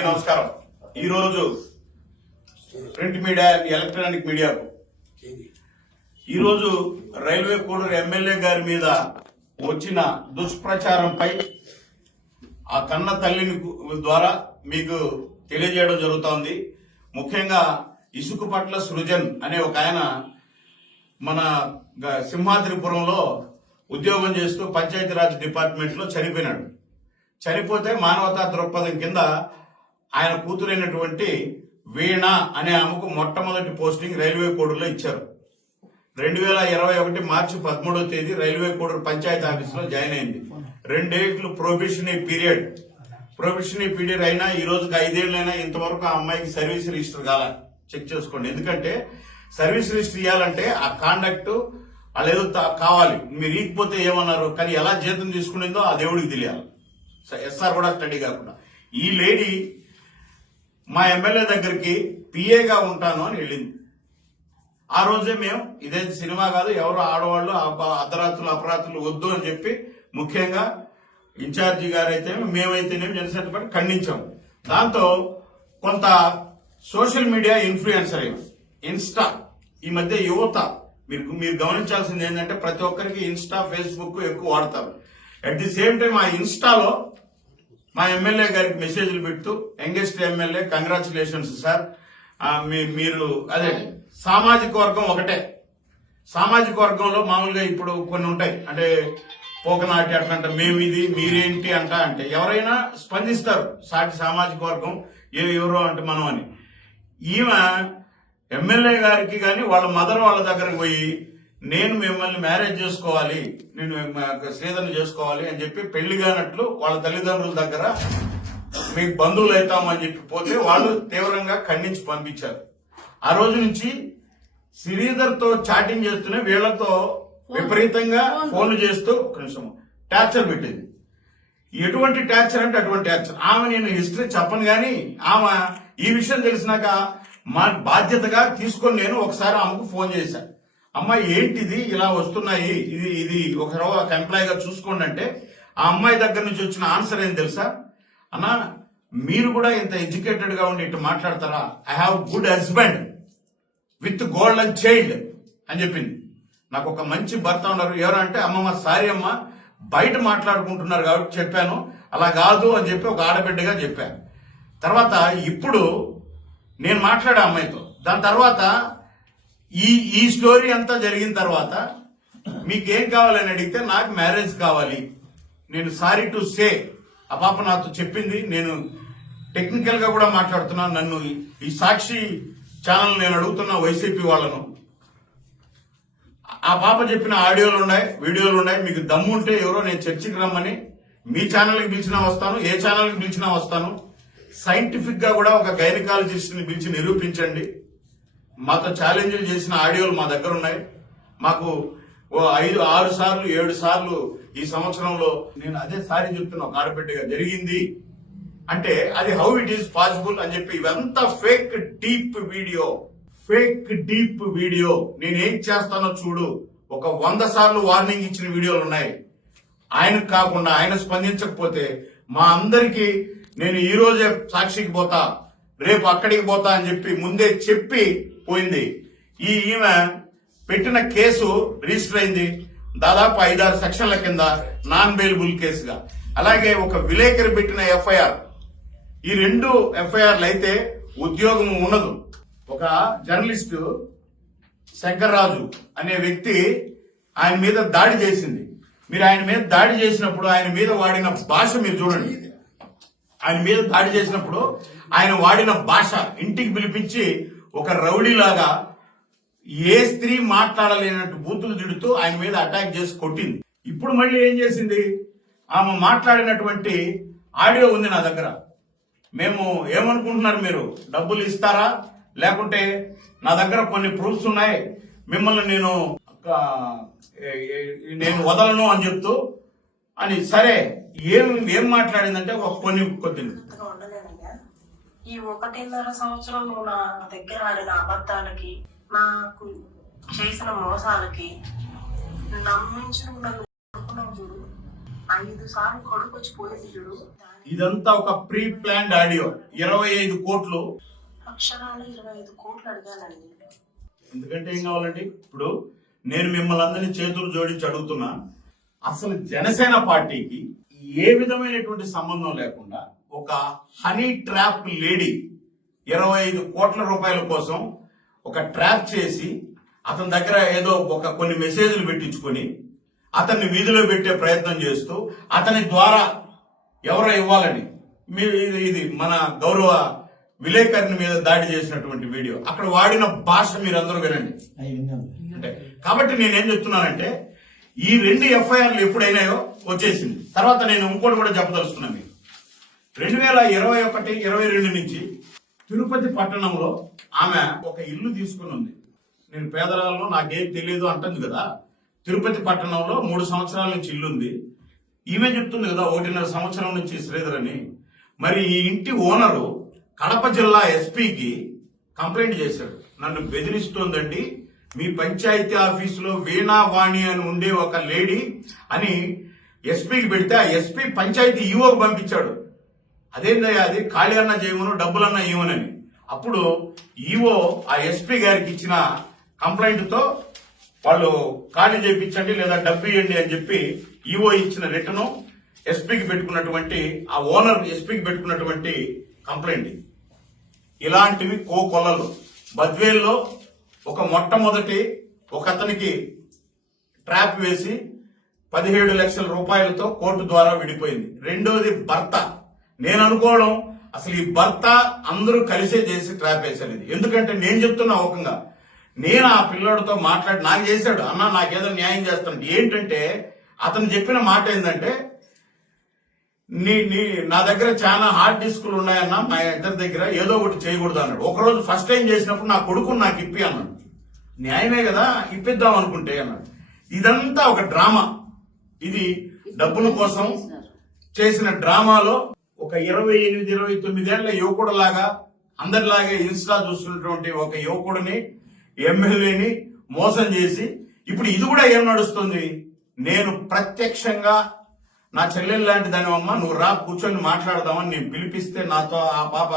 నమస్కారం. ఈరోజు print media, electronic మీడియాకు ఈరోజు రైల్వే కోడూరు ఎమ్మెల్యే గారి మీద వచ్చిన దుష్ప్రచారంపై ఆ కన్న తల్లిని ద్వారా మీకు తెలియజేయడం జరుగుతోంది. ముఖ్యంగా ఇసుకపట్ల సృజన్ అనే ఒక ఆయన మన సింహాద్రిపురంలో ఉద్యోగం చేస్తూ పంచాయతీరాజ్ డిపార్ట్మెంట్ లో చనిపోయినాడు. చనిపోతే మానవతా దృక్పథం కింద ఆయన కూతురైనటువంటి వీణ అనే ఆమెకు మొట్టమొదటి పోస్టింగ్ రైల్వే కోడూరులో ఇచ్చారు. 2021 మార్చి 13వ తేదీ రైల్వే కోడూరు పంచాయతీ ఆఫీసులో జాయిన్ అయింది. 2 ఏళ్లు ప్రొబేషనరీ పీరియడ్ అయినా ఈ రోజుకి 5 ఏళ్ళైనా ఇంతవరకు ఆ అమ్మాయికి సర్వీస్ రిజిస్టర్ కాల. చెక్ చేసుకోండి. ఎందుకంటే సర్వీస్ రిజిస్టర్ ఇవ్వాలంటే ఆ కాండక్ట్ వాళ్ళేదో కావాలి. మీరు ఇకపోతే ఏమన్నారు, కానీ ఎలా జీతం తీసుకునేదో ఆ దేవుడికి తెలియాలి. ఎస్ఆర్ కూడా స్టడీ కాకుండా ఈ లేడీ మా ఎమ్మెల్యే దగ్గరికి పిఏగా ఉంటాను అని వెళ్ళింది. ఆ రోజే మేము ఇదే సినిమా కాదు, ఎవరు ఆడవాళ్ళు అర్ధరాత్రులు అపరాత్రులు వద్దు అని చెప్పి ముఖ్యంగా ఇన్ఛార్జి గారైతే మేమైతేనేమి జనసేన పార్టీ ఖండించాము. దాంతో కొంత సోషల్ మీడియా ఇన్ఫ్లుయెన్సర్ ఇన్స్టా ఈ మధ్య యువత మీరు గమనించాల్సింది ఏంటంటే ప్రతి ఒక్కరికి ఇన్స్టా ఫేస్బుక్ ఎక్కువ వాడతారు. అట్ ది సేమ్ టైం ఆ ఇన్స్టాలో మా ఎమ్మెల్యే గారికి మెసేజ్లు పెడుతూ యంగెస్ట్ ఎమ్మెల్యే కంగ్రాచులేషన్స్ సార్, మీరు అదే సామాజిక వర్గం ఒకటే. సామాజిక వర్గంలో మామూలుగా ఇప్పుడు కొన్ని ఉంటాయి, అంటే పోకనాటి అట్లంట, మేము ఇది మీరేంటి అంటే ఎవరైనా స్పందిస్తారు. సాటి సామాజిక వర్గం ఎవరో అంటే మనం అని. ఈమె ఎమ్మెల్యే గారికి కానీ వాళ్ళ మదర్ వాళ్ళ దగ్గరకు పోయి నేను మిమ్మల్ని మ్యారేజ్ చేసుకోవాలి, నేను శ్రీధర్ని చేసుకోవాలి అని చెప్పి పెళ్లి కానట్లు వాళ్ళ తల్లిదండ్రుల దగ్గర మీకు బంధువులు అవుతామని చెప్పి పోతే వాళ్ళు తీవ్రంగా ఖండించి పంపించారు. ఆ రోజు నుంచి శ్రీధర్తో చాటింగ్ చేస్తూనే వీళ్లతో విపరీతంగా ఫోన్లు చేస్తూ కొంచెం టార్చర్ పెట్టేది. ఎటువంటి టార్చర్ అంటే అటువంటి టార్చర్. ఆమె నేను హిస్టరీ చెప్పను కానీ ఆమె ఈ విషయం తెలిసినాక మా బాధ్యతగా తీసుకొని నేను ఒకసారి ఆమెకు ఫోన్ చేశాను. అమ్మాయి ఏంటిది ఇలా వస్తున్నాయి, ఇది ఒక ఎంప్లాయీగా చూసుకోండి అంటే ఆ అమ్మాయి దగ్గర నుంచి వచ్చిన ఆన్సర్ ఏం తెలుసా, అన్నా మీరు కూడా ఇంత ఎడ్యుకేటెడ్ గా ఉండి ఇట్లా మాట్లాడతారా, I have good husband with golden child అని చెప్పింది. నాకు ఒక మంచి భర్త ఉన్నారు. ఎవరంటే అమ్మమ్మ సారీ అమ్మ బయట మాట్లాడుకుంటున్నారు కాబట్టి చెప్పాను, అలా కాదు అని చెప్పి ఒక ఆడబిడ్డగా చెప్పాను. తర్వాత ఇప్పుడు నేను మాట్లాడే అమ్మాయితో దాని తర్వాత ఈ స్టోరీ అంతా జరిగిన తర్వాత మీకేం కావాలని అడిగితే నాకు మ్యారేజ్ కావాలి, నేను సారీ టు సే ఆ పాప నాతో చెప్పింది. నేను టెక్నికల్ గా కూడా మాట్లాడుతున్నాను. నన్ను ఈ సాక్షి ఛానల్ నేను అడుగుతున్నా వైసీపీ వాళ్ళను, ఆ పాప చెప్పిన ఆడియోలు ఉన్నాయి, వీడియోలు ఉన్నాయి. మీకు దమ్ముంటే ఎవరో నేను చర్చికి రమ్మని మీ ఛానల్కి పిలిచినా వస్తాను, ఏ ఛానల్కి పిలిచినా వస్తాను. సైంటిఫిక్ గా కూడా ఒక గైనకాలజిస్ట్ ని పిలిచి నిరూపించండి. మాతో ఛాలెంజ్లు చేసిన ఆడియోలు మా దగ్గర ఉన్నాయి. మాకు 5, 6 సార్లు 7 సార్లు ఈ సంవత్సరంలో నేను అదే సారీ చెప్తున్నా, ఒక ఆడబిడ్డగా జరిగింది అంటే అది హౌ ఇట్ ఈస్ పాసిబుల్ అని చెప్పి ఇవంతా ఫేక్ డీప్ వీడియో. నేనేం చేస్తానో చూడు, ఒక 100 సార్లు వార్నింగ్ ఇచ్చిన వీడియోలు ఉన్నాయి. ఆయనకు కాకుండా ఆయన స్పందించకపోతే మా అందరికీ నేను ఈ రోజే సాక్షికి పోతా, రేపు అక్కడికి పోతా అని చెప్పి ముందే చెప్పి పోయింది. ఈమె పెట్టిన కేసు రిజిస్టర్ అయింది దాదాపు 5-6 సెక్షన్ల కింద నాన్ బెయిలబుల్ కేసుగా. అలాగే ఒక విలేకరి పెట్టిన ఎఫ్ఐఆర్, ఈ 2 ఎఫ్ఐఆర్లు అయితే ఉద్యోగం ఉండదు. ఒక జర్నలిస్టు శంకర్రాజు అనే వ్యక్తి ఆయన మీద దాడి చేసింది. మీరు ఆయన మీద దాడి చేసినప్పుడు ఆయన మీద వాడిన భాష మీరు చూడండి. ఆయన మీద దాడి చేసినప్పుడు ఆయన వాడిన భాష ఇంటికి పిలిపించి ఒక రౌడీలాగా ఏ స్త్రీ మాట్లాడలేనట్టు బూతులు తిడుతూ ఆయన మీద అటాక్ చేసి కొట్టింది. ఇప్పుడు మళ్ళీ ఏం చేసింది, ఆమె మాట్లాడినటువంటి ఆడియో ఉంది నా దగ్గర. మేము ఏమనుకుంటున్నారు, మీరు డబ్బులు ఇస్తారా లేకుంటే నా దగ్గర కొన్ని ప్రూఫ్స్ ఉన్నాయి, మిమ్మల్ని నేను వదలను అని చెప్తూ అని. సరే ఏం మాట్లాడిందంటే కొద్ది ఈ 1.5 సంవత్సరం నువ్వు నా దగ్గర ఆడిన అబద్ధాలకి, నాకు చేసిన మోసాలకి నమ్మించి నువ్వు నన్ను చూడు, 5 సార్లు కొడుకు వచ్చి పోయింది చూడు. ఇదంతా ఒక ప్రీ ప్లాన్డ్ ఆడియో. 25 కోట్లు. అక్షరాలు 25 కోట్లు అడిగానండి. ఎందుకంటే ఏం కావాలండి? ఇప్పుడు నేను మిమ్మల్ని అందరినీ చేతులు జోడించి అడుగుతున్నా, అసలు జనసేన పార్టీకి ఏ విధమైనటువంటి సంబంధం లేకుండా ఒక హనీ ట్రాప్ లేడీ 25 కోట్ల రూపాయల కోసం ఒక ట్రాప్ చేసి అతని దగ్గర ఏదో కొన్ని మెసేజ్లు పెట్టించుకొని అతన్ని వీధిలో పెట్టే ప్రయత్నం చేస్తూ అతని ద్వారా ఎవరో ఇవ్వాలని మీరు ఇది మన గౌరవ విలేకరుని మీద దాడి చేసినటువంటి వీడియో. అక్కడ వాడిన భాష మీరందరూ వినండి. అంటే కాబట్టి నేనేం చెప్తున్నానంటే ఈ 2 ఎఫ్ఐఆర్లు ఎప్పుడైనాయో వచ్చేసింది. తర్వాత నేను ఇంకోటి కూడా చెప్పదలుచుకున్నాను మీకు. 2021-22 నుంచి తిరుపతి పట్టణంలో ఆమె ఒక ఇల్లు తీసుకుని ఉంది. నేను పేదరాలను నాకేం తెలియదు అంటుంది కదా. తిరుపతి పట్టణంలో 3 సంవత్సరాల నుంచి ఇల్లు ఉంది. ఈమె చెప్తుంది కదా 1.5 సంవత్సరం నుంచి శ్రీధర్ అని. మరి ఈ ఇంటి ఓనరు కడప జిల్లా ఎస్పీకి కంప్లైంట్ చేశాడు. నన్ను బెదిరిస్తోందండి, మీ పంచాయతీ ఆఫీసులో వీణావాణి అని ఉండే ఒక లేడీ అని ఎస్పీకి పెడితే ఆ ఎస్పీ పంచాయతీ ఈవోకి పంపించాడు. అదేందయ్యా అది, ఖాళీ అన్నా చేయమను, డబ్బులన్నా ఇవ్వనని. అప్పుడు ఈవో ఆ ఎస్పీ గారికి ఇచ్చిన కంప్లైంట్ తో వాళ్ళు ఖాళీ చేయించండి లేదా డబ్బు ఇవ్వండి అని చెప్పి ఈవో ఇచ్చిన రిటర్న్ ఎస్పీకి పెట్టుకున్నటువంటి ఆ ఓనర్ ఎస్పీకి పెట్టుకున్నటువంటి కంప్లైంట్. ఇలాంటివి కోకొల్లలు. బద్వేల్లో మొట్టమొదటి ఒక అతనికి ట్రాప్ వేసి 17 లక్షల రూపాయలతో కోర్టు ద్వారా విడిపోయింది. రెండోది భర్త. నేను అనుకోవడం అసలు ఈ భర్త అందరూ కలిసే చేసి ట్రాప్ వేశారు ఇది. ఎందుకంటే నేను చెప్తున్నా ఓకంగా, నేను ఆ పిల్లోడితో మాట్లాడి నాకు చేశాడు, అన్న నాకేదో న్యాయం చేస్తాను. ఏంటంటే అతను చెప్పిన మాట ఏంటంటే నా దగ్గర చాలా హార్డ్ డిస్కులు ఉన్నాయన్నా, మా ఇద్దరి దగ్గర ఏదో ఒకటి చేయకూడదు అన్నాడు. ఒకరోజు ఫస్ట్ టైం చేసినప్పుడు నా కొడుకుని నాకు ఇప్పి అన్నాడు. న్యాయమే కదా, ఇప్పిద్దాం అనుకుంటే అన్నాడు. ఇదంతా ఒక డ్రామా. ఇది డబ్బుల కోసం చేసిన డ్రామాలో ఒక 28-29 ఏళ్ల యువకుడు లాగా అందరిలాగే ఇన్స్టా చూస్తున్నటువంటి ఒక యువకుడిని ఎమ్మెల్యేని మోసం చేసి ఇప్పుడు ఇది కూడా ఏం నడుస్తుంది. నేను ప్రత్యక్షంగా నా చెల్లెలు లాంటి దానివమ్మ నువ్వు రా కూర్చొని మాట్లాడదామని నేను పిలిపిస్తే నాతో ఆ పాప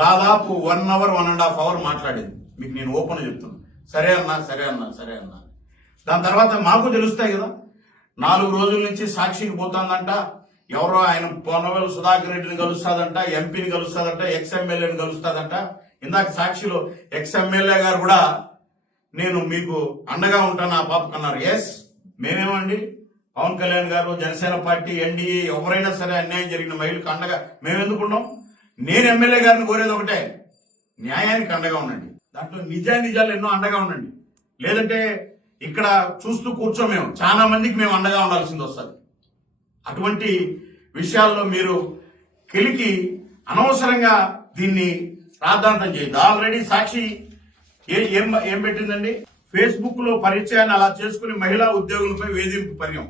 దాదాపు 1 అవర్ 1.5 అవర్ మాట్లాడింది. మీకు నేను ఓపెన్ చెప్తున్నాను. సరే అన్నా సరే అన్నా సరే అన్నా. దాని తర్వాత మాకు తెలుస్తాయి కదా. 4 రోజుల నుంచి సాక్షికి పోతుందంట. ఎవరో ఆయన పొన్నవేలు సుధాకర్ రెడ్డిని కలుస్తాదంట, ఎంపీని కలుస్తాదంట, ఎక్స్ఎమ్మెల్యేని కలుస్తాదంట. ఇందాక సాక్షిలో ఎక్స్ఎమ్మెల్యే గారు కూడా నేను మీకు అండగా ఉంటాను ఆ పాపకు అన్నారు. ఎస్, మేమేమండి పవన్ కళ్యాణ్ గారు, జనసేన పార్టీ, ఎన్డీఏ ఎవరైనా సరే అన్యాయం జరిగిన మహిళలకు అండగా మేమెందుకున్నాం. నేను ఎమ్మెల్యే గారిని కోరేది ఒకటే, న్యాయానికి అండగా ఉండండి. దాంట్లో నిజాలు ఎన్నో అండగా ఉండండి. లేదంటే ఇక్కడ చూస్తూ కూర్చోమేము చాలా మందికి మేము అండగా ఉండాల్సింది వస్తుంది. అటువంటి విషయాల్లో మీరు కెలికి అనవసరంగా దీన్ని ప్రాధాన్యత చేయదు. ఆల్రెడీ సాక్షి ఏం పెట్టిందండి, ఫేస్బుక్ లో పరిచయాన్ని అలా చేసుకుని మహిళా ఉద్యోగులపై వేధింపు పర్యం.